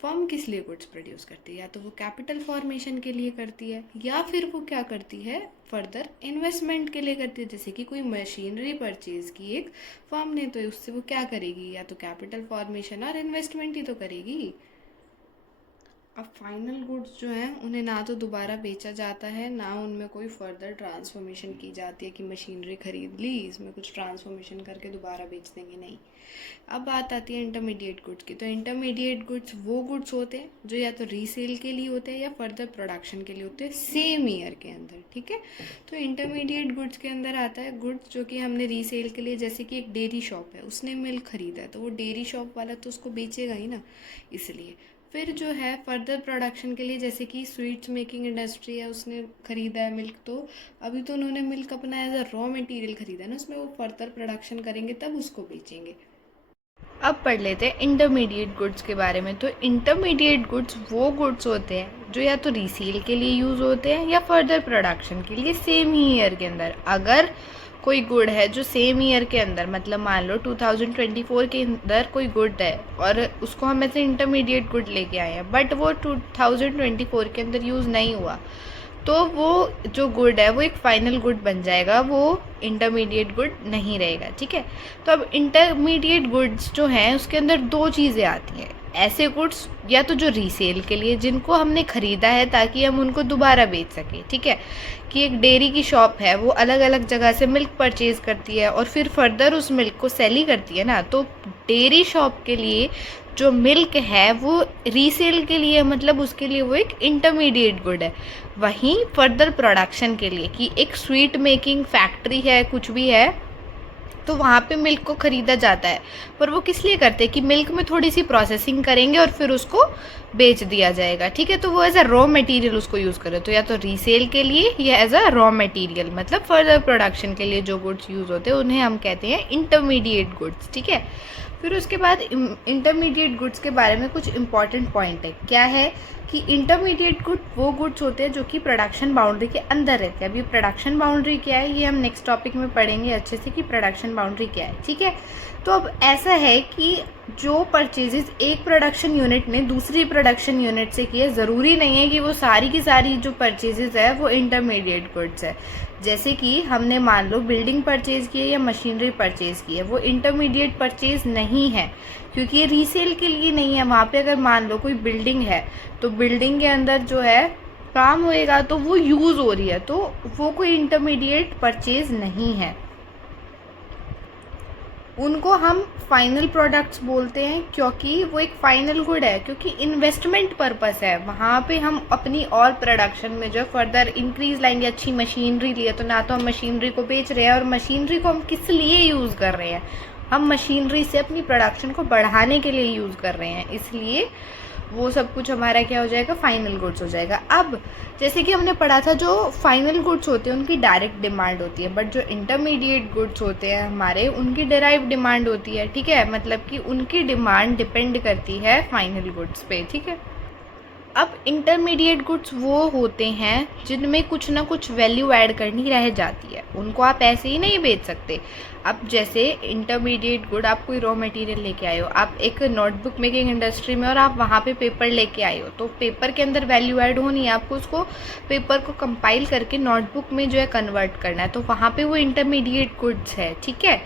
Firm किस लिए गुड्स प्रोड्यूस करती है? या तो वो कैपिटल फॉर्मेशन के लिए करती है, या फिर वो क्या करती है? फर्दर इन्वेस्टमेंट के लिए करती है। जैसे कि कोई मशीनरी परचेज की एक फर्म ने, तो उससे वो क्या करेगी? या तो कैपिटल फॉर्मेशन और इन्वेस्टमेंट ही तो करेगी। अब फाइनल गुड्स जो हैं उन्हें ना तो दोबारा बेचा जाता है, ना उनमें कोई फर्दर ट्रांसफॉर्मेशन की जाती है कि मशीनरी ख़रीद ली, इसमें कुछ ट्रांसफॉर्मेशन करके दोबारा बेच देंगे, नहीं। अब बात आती है इंटरमीडिएट गुड्स की। तो इंटरमीडिएट गुड्स वो गुड्स होते हैं जो या तो रीसेल के लिए होते हैं या फर्दर प्रोडक्शन के लिए होते हैं सेम ईयर के अंदर। ठीक है, तो इंटरमीडिएट गुड्स के अंदर आता है गुड्स जो कि हमने रीसेल के लिए, जैसे कि एक डेयरी शॉप है, उसने मिल्क ख़रीदा है, तो वो डेयरी शॉप वाला तो उसको बेचेगा ही ना, इसलिए। फिर जो है फर्दर प्रोडक्शन के लिए, जैसे कि स्वीट्स मेकिंग इंडस्ट्री है, उसने ख़रीदा है मिल्क, तो अभी तो उन्होंने मिल्क अपना एज अ रॉ मटेरियल ख़रीदा है ना, उसमें वो फर्दर प्रोडक्शन करेंगे तब उसको बेचेंगे। अब पढ़ लेते हैं इंटरमीडिएट गुड्स के बारे में। तो इंटरमीडिएट गुड्स वो गुड्स होते हैं जो या तो रीसेल के लिए यूज़ होते हैं या फर्दर प्रोडक्शन के लिए सेम ही ईयर के अंदर। अगर कोई गुड है जो सेम ईयर के अंदर, मतलब मान लो 2024 के अंदर कोई गुड है और उसको हम ऐसे इंटरमीडिएट गुड लेके आए हैं, बट वो 2024 के अंदर यूज़ नहीं हुआ, तो वो जो गुड है वो एक फाइनल गुड बन जाएगा, वो इंटरमीडिएट गुड नहीं रहेगा, ठीक है। तो अब इंटरमीडिएट गुड्स जो हैं उसके अंदर दो चीज़ें आती हैं। ऐसे गुड्स या तो जो रीसेल के लिए, जिनको हमने ख़रीदा है ताकि हम उनको दोबारा बेच सकें, ठीक है। कि एक डेयरी की शॉप है, वो अलग अलग जगह से मिल्क परचेज़ करती है और फिर फर्दर उस मिल्क को सेल ही करती है ना। तो डेयरी शॉप के लिए जो मिल्क है वो रीसेल के लिए, मतलब उसके लिए वो एक इंटरमीडिएट गुड है। वहीं फर्दर प्रोडक्शन के लिए कि एक स्वीट मेकिंग फैक्ट्री है, कुछ भी है, तो वहाँ पे मिल्क को ख़रीदा जाता है। पर वो किस लिए करते हैं कि मिल्क में थोड़ी सी प्रोसेसिंग करेंगे और फिर उसको बेच दिया जाएगा, ठीक है। तो वो एज अ रॉ मटेरियल उसको यूज़ करें, तो या तो रीसेल के लिए या एज अ रॉ मटेरियल, मतलब फर्दर प्रोडक्शन के लिए जो गुड्स यूज़ होते हैं उन्हें हम कहते हैं इंटरमीडिएट गुड्स, ठीक है। फिर उसके बाद इंटरमीडिएट गुड्स के बारे में कुछ इंपॉर्टेंट पॉइंट है। क्या है कि इंटरमीडिएट गुड वो गुड्स होते हैं जो कि प्रोडक्शन बाउंड्री के अंदर रहते हैं। अभी प्रोडक्शन बाउंड्री क्या है ये हम नेक्स्ट टॉपिक में पढ़ेंगे अच्छे से कि प्रोडक्शन बाउंड्री क्या है, ठीक है। तो अब ऐसा है कि जो परचेजेस एक प्रोडक्शन यूनिट ने दूसरी प्रोडक्शन यूनिट से किए, ज़रूरी नहीं है कि वो सारी की सारी जो परचेजेस है वो इंटरमीडिएट गुड्स है। जैसे कि हमने मान लो बिल्डिंग परचेज़ की है या मशीनरी परचेज़ की है, वो इंटरमीडिएट परचेज़ नहीं है क्योंकि ये रीसेल के लिए नहीं है। वहाँ पे अगर मान लो कोई बिल्डिंग है तो बिल्डिंग के अंदर जो है काम होएगा तो वो यूज़ हो रही है, तो वो कोई इंटरमीडिएट परचेज़ नहीं है। उनको हम फाइनल प्रोडक्ट्स बोलते हैं क्योंकि वो एक फाइनल गुड है, क्योंकि इन्वेस्टमेंट पर्पस है। वहाँ पे हम अपनी और प्रोडक्शन में जो फर्दर इंक्रीज लाएंगे, अच्छी मशीनरी लिए, तो ना तो हम मशीनरी को बेच रहे हैं और मशीनरी को हम किस लिए यूज़ कर रहे हैं, हम मशीनरी से अपनी प्रोडक्शन को बढ़ाने के लिए यूज़ कर रहे हैं, इसलिए वो सब कुछ हमारा क्या हो जाएगा, फाइनल गुड्स हो जाएगा। अब जैसे कि हमने पढ़ा था जो फाइनल गुड्स होते हैं उनकी डायरेक्ट डिमांड होती है, बट जो इंटरमीडिएट गुड्स होते हैं हमारे, उनकी डेराइव डिमांड होती है, ठीक है। मतलब कि उनकी डिमांड डिपेंड करती है फाइनल गुड्स पे, ठीक है। अब इंटरमीडिएट गुड्स वो होते हैं जिनमें कुछ ना कुछ वैल्यू ऐड करनी रह जाती है, उनको आप ऐसे ही नहीं बेच सकते। अब जैसे इंटरमीडिएट गुड, आप कोई रॉ मटेरियल लेके आए हो, आप एक नोटबुक मेकिंग इंडस्ट्री में और आप वहाँ पे पेपर लेके आए हो, तो पेपर के अंदर वैल्यू ऐड होनी है, आपको उसको पेपर को कंपाइल करके नोटबुक में जो है कन्वर्ट करना है, तो वहाँ पे वो इंटरमीडिएट गुड्स है, ठीक है।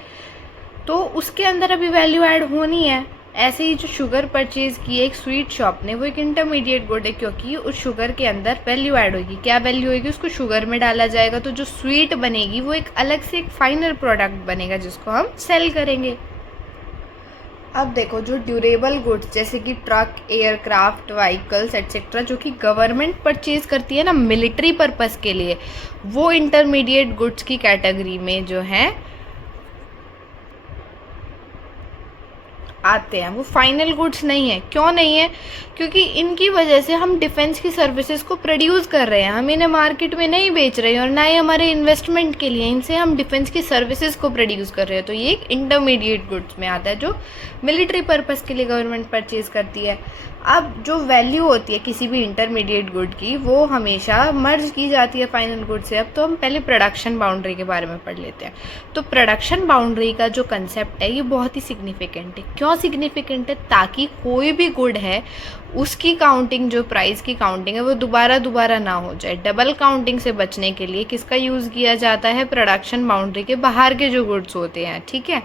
तो उसके अंदर अभी वैल्यू ऐड होनी है। ऐसे ही जो शुगर परचेज की है एक स्वीट शॉप ने, वो एक इंटरमीडिएट गुड है क्योंकि उस शुगर के अंदर वैल्यू ऐड होगी। क्या वैल्यू होगी, उसको शुगर में डाला जाएगा, तो जो स्वीट बनेगी वो एक अलग से एक फाइनल प्रोडक्ट बनेगा जिसको हम सेल करेंगे। अब देखो जो ड्यूरेबल गुड्स जैसे कि ट्रक, एयरक्राफ्ट, व्हीकल्स एट्सेट्रा, जो कि गवर्नमेंट परचेज करती है ना मिलिट्री पर्पस के लिए, वो इंटरमीडिएट गुड्स की कैटेगरी में जो है आते हैं, वो फाइनल गुड्स नहीं है। क्यों नहीं है, क्योंकि इनकी वजह से हम डिफेंस की सर्विसेज को प्रोड्यूस कर रहे हैं, हम इन्हें मार्केट में नहीं बेच रहे हैं और ना ही हमारे इन्वेस्टमेंट के लिए, इनसे हम डिफेंस की सर्विसेज को प्रोड्यूस कर रहे हैं। तो ये एक इंटरमीडिएट गुड्स में आता है जो मिलिट्री पर्पस के लिए गवर्नमेंट परचेज करती है। अब जो वैल्यू होती है किसी भी इंटरमीडिएट गुड की, वो हमेशा मर्ज की जाती है फाइनल गुड से। अब तो हम पहले प्रोडक्शन बाउंड्री के बारे में पढ़ लेते हैं। तो प्रोडक्शन बाउंड्री का जो कंसेप्ट है ये बहुत ही सिग्निफिकेंट है। क्यों सिग्निफिकेंट है, ताकि कोई भी गुड है उसकी काउंटिंग, जो प्राइस की काउंटिंग है वो दोबारा ना हो जाए। डबल काउंटिंग से बचने के लिए किसका यूज़ किया जाता है, प्रोडक्शन बाउंड्री के बाहर के जो गुड्स होते हैं, ठीक है।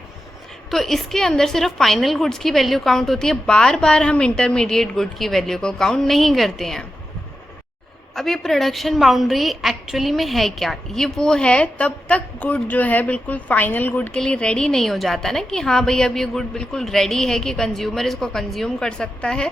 तो इसके अंदर सिर्फ फाइनल गुड्स की वैल्यू काउंट होती है, बार बार हम इंटरमीडिएट गुड की वैल्यू को काउंट नहीं करते हैं। अब ये प्रोडक्शन बाउंड्री एक्चुअली में है क्या, ये वो है तब तक गुड जो है बिल्कुल फाइनल गुड के लिए रेडी नहीं हो जाता ना, कि हाँ भाई अब ये गुड बिल्कुल रेडी है कि कंज्यूमर इसको कंज्यूम कर सकता है,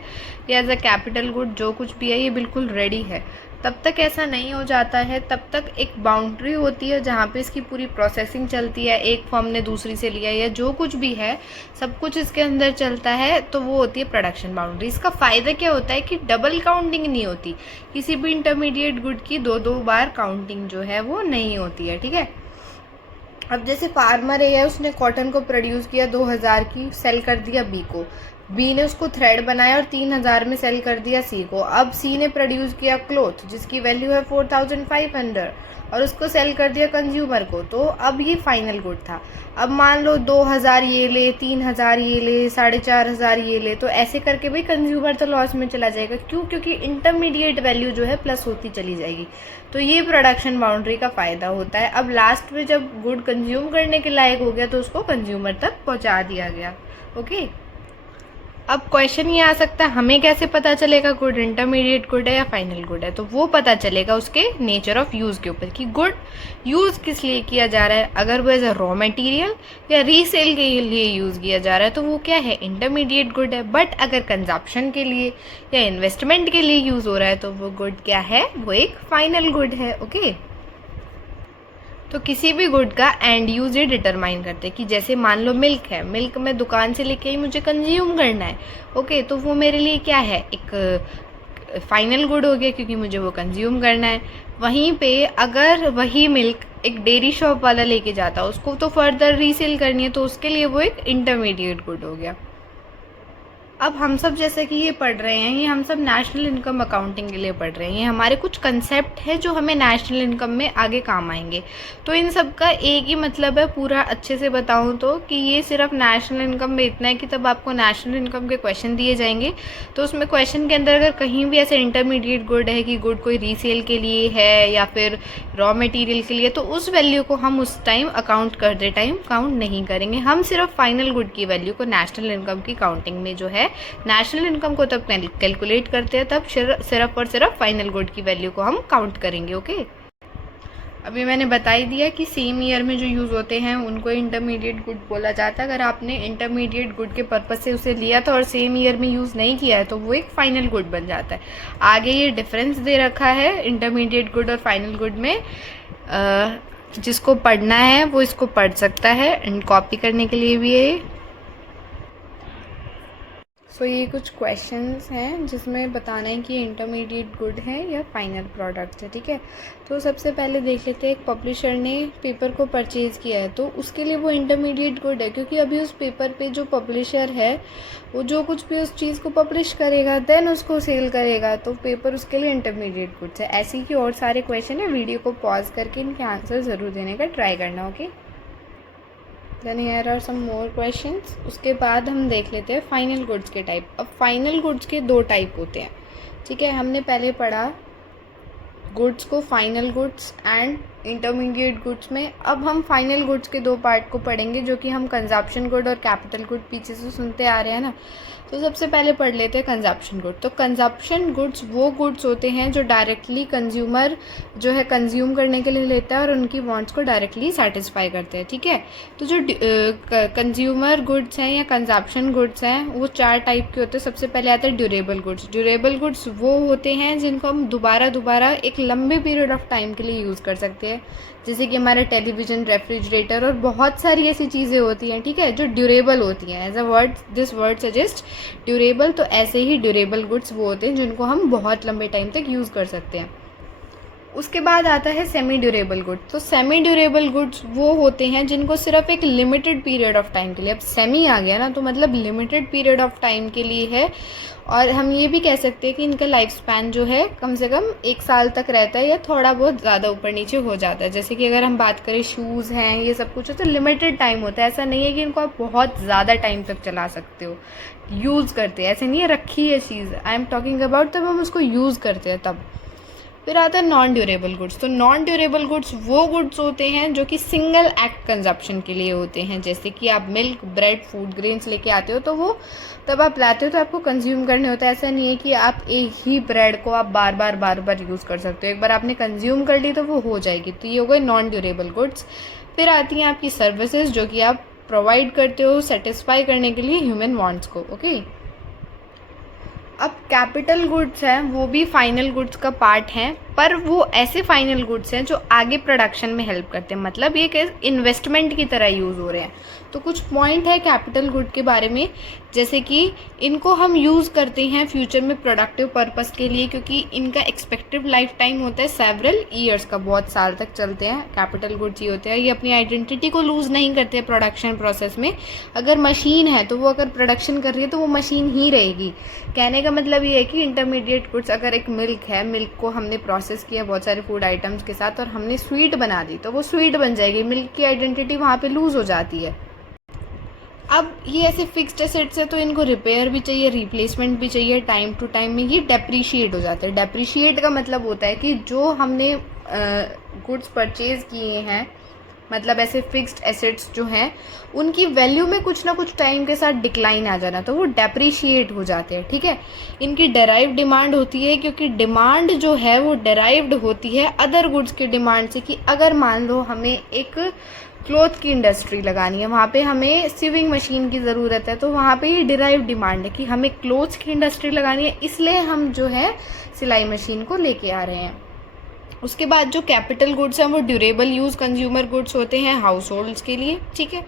या एज अ कैपिटल गुड जो कुछ भी है ये बिल्कुल रेडी है, तब तक ऐसा नहीं हो जाता है। तब तक एक बाउंड्री होती है जहाँ पे इसकी पूरी प्रोसेसिंग चलती है, एक फर्म ने दूसरी से लिया या जो कुछ भी है सब कुछ इसके अंदर चलता है, तो वो होती है प्रोडक्शन बाउंड्री। इसका फ़ायदा क्या होता है कि डबल काउंटिंग नहीं होती, किसी भी इंटरमीडिएट गुड की दो बार काउंटिंग जो है वो नहीं होती है, ठीक है। अब जैसे फार्मर है, उसने कॉटन को प्रोड्यूस किया 2000 की, सेल कर दिया बी को, बी ने उसको थ्रेड बनाया और 3,000 में सेल कर दिया सी को। अब सी ने प्रोड्यूस किया क्लॉथ जिसकी वैल्यू है 4,500 और उसको सेल कर दिया कंज्यूमर को, तो अब ये फाइनल गुड था। अब मान लो 2,000 ये ले, 3,000 ये ले, 4,500 ये ले, तो ऐसे करके भाई कंज्यूमर तो लॉस में चला जाएगा। क्यों? क्योंकि इंटरमीडिएट वैल्यू जो है प्लस होती चली जाएगी। तो ये प्रोडक्शन बाउंड्री का फ़ायदा होता है। अब लास्ट में जब गुड कंज्यूम करने के लायक हो गया तो उसको कंज्यूमर तक पहुंचा दिया गया। ओके, अब क्वेश्चन ये आ सकता है हमें कैसे पता चलेगा गुड इंटरमीडिएट गुड है या फाइनल गुड है? तो वो पता चलेगा उसके नेचर ऑफ यूज़ के ऊपर कि गुड यूज़ किस लिए किया जा रहा है। अगर वो एज अ रॉ मटेरियल या रीसेल के लिए यूज़ किया जा रहा है तो वो क्या है, इंटरमीडिएट गुड है। बट अगर कंजप्शन के लिए या इन्वेस्टमेंट के लिए यूज़ हो रहा है तो वो गुड क्या है, वो एक फाइनल गुड है। ओके, तो किसी भी गुड का एंड यूज ये डिटरमाइन करते हैं कि जैसे मान लो मिल्क है, मिल्क मैं दुकान से लेके आई, मुझे कंज्यूम करना है। ओके, तो वो मेरे लिए क्या है, एक फाइनल गुड हो गया क्योंकि मुझे वो कंज्यूम करना है। वहीं पे अगर वही मिल्क एक डेयरी शॉप वाला लेके जाता है, उसको तो फर्दर रीसेल करनी है, तो उसके लिए वो एक इंटरमीडिएट गुड हो गया। अब हम सब जैसे कि ये पढ़ रहे हैं, ये हम सब नेशनल इनकम अकाउंटिंग के लिए पढ़ रहे हैं। ये हमारे कुछ कंसेप्ट है जो हमें नेशनल इनकम में आगे काम आएंगे। तो इन सब का एक ही मतलब है, पूरा अच्छे से बताऊं तो, कि ये सिर्फ नेशनल इनकम में इतना है कि तब आपको नेशनल इनकम के क्वेश्चन दिए जाएंगे तो उसमें क्वेश्चन के अंदर अगर कहीं भी ऐसे इंटरमीडिएट गुड है कि गुड कोई रीसेल के लिए है या फिर रॉ मटेरियल के लिए, तो उस वैल्यू को हम उस टाइम अकाउंट करते टाइम काउंट नहीं करेंगे। हम सिर्फ फाइनल गुड की वैल्यू को नेशनल इनकम की काउंटिंग में जो है नेशनल इनकम को तब कैलकुलेट करते हैं, तब सिर्फ और सिर्फ फाइनल गुड की वैल्यू को हम काउंट करेंगे। ओके, अभी मैंने बता ही दिया कि सेम ईयर में जो यूज़ होते हैं उनको इंटरमीडिएट गुड बोला जाता है। अगर आपने इंटरमीडिएट गुड के पर्पस से उसे लिया था और सेम ईयर में यूज़ नहीं किया है तो वो एक फाइनल गुड बन जाता है। आगे ये डिफरेंस दे रखा है इंटरमीडिएट गुड और फाइनल गुड में। जिसको पढ़ना है वो इसको पढ़ सकता है एंड कॉपी करने के लिए भी है। सो ये कुछ क्वेश्चंस हैं जिसमें बताना है कि इंटरमीडिएट गुड है या फाइनल प्रोडक्ट है। ठीक है, तो सबसे पहले देख लेते हैं, एक पब्लिशर ने पेपर को परचेज़ किया है तो उसके लिए वो इंटरमीडिएट गुड है क्योंकि अभी उस पेपर पे जो पब्लिशर है वो जो कुछ भी उस चीज़ को पब्लिश करेगा देन उसको सेल करेगा, तो पेपर उसके लिए इंटरमीडिएट गुड्स है। ऐसे ही और सारे क्वेश्चन है, वीडियो को पॉज करके इनके आंसर ज़रूर देने का ट्राई करना। Okay, then here are some more questions. उसके बाद हम देख लेते हैं फाइनल गुड्स के टाइप। अब फाइनल गुड्स के दो टाइप होते हैं। ठीक है, हमने पहले पढ़ा गुड्स को final goods and intermediate goods में। अब हम फाइनल गुड्स के दो पार्ट को पढ़ेंगे जो कि हम कंजप्शन गुड और कैपिटल गुड पीछे से सुनते आ रहे हैं ना। तो सबसे पहले पढ़ लेते हैं कंजप्शन गुड। तो कंजप्शन गुड्स वो गुड्स होते हैं जो डायरेक्टली कंज्यूमर जो है कंज्यूम करने के लिए लेता है और उनकी वांट्स को डायरेक्टली सेटिस्फाई करते हैं। ठीक है, तो जो कंज्यूमर गुड्स हैं या कंजप्शन गुड्स हैं वो चार टाइप के होते हैं। सबसे पहले आता है ड्यूरेबल गुड्स। ड्यूरेबल गुड्स वो होते हैं जिनको हम दोबारा एक लंबे पीरियड ऑफ टाइम के लिए यूज़ कर सकते हैं, जैसे कि हमारा टेलीविज़न, रेफ्रिजरेटर और बहुत सारी ऐसी चीज़ें होती हैं। ठीक है, जो ड्यूरेबल होती हैं। As a word this word suggest durable. तो ऐसे ही ड्यूरेबल गुड्स वो होते हैं जिनको हम बहुत लंबे टाइम तक यूज़ कर सकते हैं। उसके बाद आता है सेमी ड्यूरेबल गुड्स। तो सेमी ड्यूरेबल गुड्स वो होते हैं जिनको सिर्फ एक लिमिटेड पीरियड ऑफ टाइम के लिए, अब सेमी आ गया ना तो मतलब लिमिटेड पीरियड ऑफ टाइम के लिए है, और हम ये भी कह सकते हैं कि इनका लाइफ स्पैन जो है कम से कम 1 साल तक रहता है या थोड़ा बहुत ज़्यादा ऊपर नीचे हो जाता है। जैसे कि अगर हम बात करें शूज़ हैं, ये सब कुछ है, तो लिमिटेड टाइम होता है। ऐसा नहीं है कि इनको आप बहुत ज़्यादा टाइम तक चला सकते हो, यूज़ करते हैं, ऐसे नहीं है रखी है चीज़। आई एम टॉकिंग अबाउट तब हम उसको यूज़ करते हैं तब। फिर आता है नॉन ड्यूरेबल गुड्स। तो नॉन ड्यूरेबल गुड्स वो गुड्स होते हैं जो कि सिंगल एक्ट कंजप्शन के लिए होते हैं। जैसे कि आप मिल्क, ब्रेड, फूड ग्रेन्स लेके आते हो तो वो तब आप लाते हो तो आपको कंज्यूम करने होता है। ऐसा नहीं है कि आप एक ही ब्रेड को आप बार बार यूज़ कर सकते हो। एक बार आपने कंज्यूम कर ली तो वो हो जाएगी। तो ये हो गए नॉन ड्यूरेबल गुड्स। फिर आती हैं आपकी सर्विसेज जो कि आप प्रोवाइड करते हो सेटिस्फाई करने के लिए ह्यूमन वांट्स को। ओके, अब कैपिटल गुड्स हैं वो भी फाइनल गुड्स का पार्ट हैं, पर वो ऐसे फाइनल गुड्स हैं जो आगे प्रोडक्शन में हेल्प करते हैं, मतलब ये कि इन्वेस्टमेंट की तरह यूज़ हो रहे हैं। तो कुछ पॉइंट है कैपिटल गुड के बारे में, जैसे कि इनको हम यूज़ करते हैं फ्यूचर में प्रोडक्टिव पर्पस के लिए, क्योंकि इनका एक्सपेक्टेड लाइफ टाइम होता है सेवरल ईयर्स का, बहुत साल तक चलते हैं कैपिटल गुड्स ही होते हैं। ये अपनी आइडेंटिटी को लूज़ नहीं करते हैं प्रोडक्शन प्रोसेस में। अगर मशीन है तो वो अगर प्रोडक्शन कर रही है तो वो मशीन ही रहेगी। कहने का मतलब ये है कि इंटरमीडिएट गुड्स, अगर एक मिल्क है, मिल्क को हमने प्रोसेस किया बहुत सारे फूड आइटम्स के साथ और हमने स्वीट बना दी, तो वो स्वीट बन जाएगी, मिल्क की आइडेंटिटी वहाँ पे लूज़ हो जाती है। अब ये ऐसे फिक्स्ड एसेट्स है तो इनको रिपेयर भी चाहिए, रिप्लेसमेंट भी चाहिए, टाइम टू टाइम में ये डेप्रीशिएट हो जाते हैं। डेप्रीशिएट का मतलब होता है कि जो हमने गुड्स परचेज किए हैं, मतलब ऐसे फिक्स्ड एसेट्स जो हैं उनकी वैल्यू में कुछ ना कुछ टाइम के साथ डिक्लाइन आ जाना, तो वो डेप्रीशिएट हो जाते हैं। ठीक है, इनकी डेराइव डिमांड होती है, क्योंकि डिमांड जो है वो डेराइव्ड होती है अदर गुड्स की डिमांड से। कि अगर मान लो हमें एक क्लॉथ की इंडस्ट्री लगानी है, वहाँ पे हमें सिविंग मशीन की ज़रूरत है, तो वहाँ पे ये डिराइव डिमांड है कि हमें क्लॉथ्स की इंडस्ट्री लगानी है, इसलिए हम जो है सिलाई मशीन को लेके आ रहे हैं। उसके बाद जो कैपिटल गुड्स हैं वो ड्यूरेबल यूज़ कंज्यूमर गुड्स होते हैं हाउस होल्ड्स के लिए। ठीक है,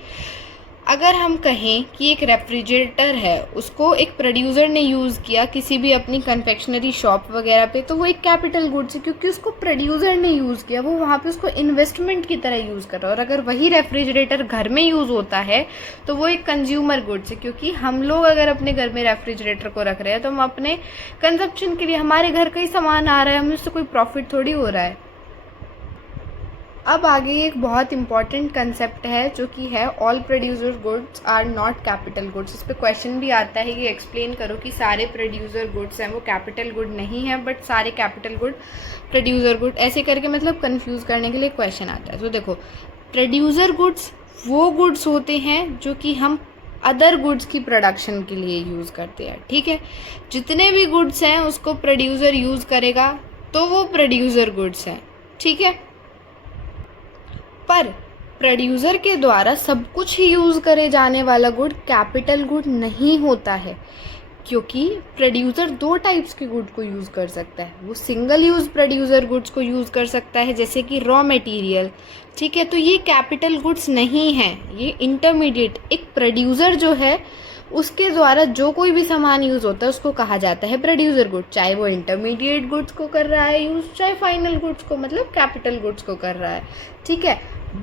अगर हम कहें कि एक रेफ्रिजरेटर है, उसको एक प्रोड्यूसर ने यूज़ किया किसी भी अपनी कन्फेक्शनरी शॉप वगैरह पे, तो वो एक कैपिटल गुड्स है, क्योंकि उसको प्रोड्यूसर ने यूज़ किया, वो वहाँ पे उसको इन्वेस्टमेंट की तरह यूज़ कर रहा है। और अगर वही रेफ्रिजरेटर घर में यूज़ होता है तो वो एक कंज्यूमर गुड्स है, क्योंकि हम लोग अगर अपने घर में रेफ्रिजरेटर को रख रहे हैं तो हम अपने कंजप्शन के लिए, हमारे घर का ही सामान आ रहा है, हमें उससे कोई प्रॉफिट थोड़ी हो रहा है। अब आगे एक बहुत इंपॉर्टेंट कंसेप्ट है जो कि है all producer goods are not capital goods. इस पर क्वेश्चन भी आता है कि एक्सप्लेन करो कि सारे प्रोड्यूसर गुड्स हैं वो कैपिटल गुड नहीं है, बट सारे कैपिटल गुड प्रोड्यूसर गुड, ऐसे करके मतलब कंफ्यूज करने के लिए क्वेश्चन आता है। तो देखो, प्रोड्यूसर गुड्स वो गुड्स होते हैं जो कि हम अदर गुड्स की प्रोडक्शन के लिए यूज़ करते हैं। ठीक है, जितने भी गुड्स हैं उसको प्रोड्यूसर यूज़ करेगा तो वो प्रोड्यूसर गुड्स हैं। ठीक है, पर प्रोड्यूसर के द्वारा सब कुछ ही यूज़ करे जाने वाला गुड कैपिटल गुड नहीं होता है, क्योंकि प्रोड्यूसर दो टाइप्स के गुड को यूज़ कर सकता है। वो सिंगल यूज़ प्रोड्यूसर गुड्स को यूज़ कर सकता है, जैसे कि रॉ मटेरियल। ठीक है, तो ये कैपिटल गुड्स नहीं है, ये इंटरमीडिएट। एक प्रोड्यूसर जो है उसके द्वारा जो कोई भी सामान यूज़ होता है उसको कहा जाता है प्रोड्यूसर गुड, चाहे वो इंटरमीडिएट गुड्स को कर रहा है यूज़, चाहे फाइनल गुड्स को, मतलब कैपिटल गुड्स को कर रहा है। ठीक है,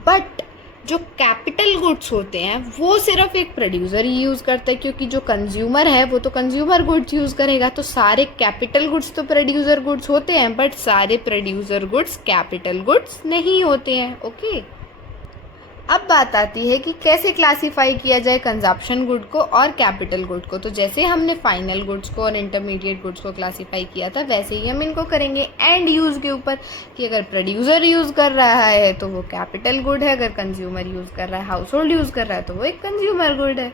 बट जो कैपिटल गुड्स होते हैं वो सिर्फ एक प्रोड्यूसर ही यूज़ करता है, क्योंकि जो कंज्यूमर है वो तो कंज्यूमर गुड्स यूज़ करेगा। तो सारे कैपिटल गुड्स तो प्रोड्यूसर गुड्स होते हैं, बट सारे प्रोड्यूसर गुड्स कैपिटल गुड्स नहीं होते हैं। ओके, अब बात आती है कि कैसे क्लासिफाई किया जाए कंजप्शन गुड को और कैपिटल गुड को। तो जैसे हमने फाइनल गुड्स को और इंटरमीडिएट गुड्स को क्लासिफाई किया था, वैसे ही हम इनको करेंगे एंड यूज़ के ऊपर, कि अगर प्रोड्यूसर यूज़ कर रहा है तो वो कैपिटल गुड है, अगर कंज्यूमर यूज़ कर रहा है, हाउस होल्ड यूज़ कर रहा है, तो वो एक कंज्यूमर गुड है।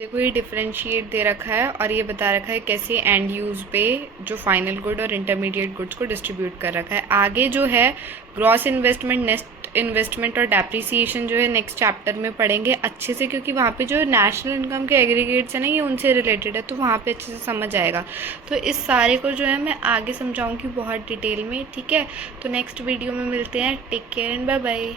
देखो, ये डिफरेंशिएट दे रखा है और ये बता रखा है कैसे एंड यूज़ पे जो फाइनल गुड और इंटरमीडिएट गुड्स को डिस्ट्रीब्यूट कर रखा है। आगे जो है ग्रॉस इन्वेस्टमेंट, नेट इन्वेस्टमेंट और डेप्रिसिएशन जो है नेक्स्ट चैप्टर में पढ़ेंगे अच्छे से, क्योंकि वहाँ पे जो नेशनल इनकम के एग्रीगेट्स है ना, ये उनसे रिलेटेड है, तो वहाँ पे अच्छे से समझ आएगा। तो इस सारे को जो है मैं आगे समझाऊँगी बहुत डिटेल में। ठीक है, तो नेक्स्ट वीडियो में मिलते हैं। Take care and bye bye.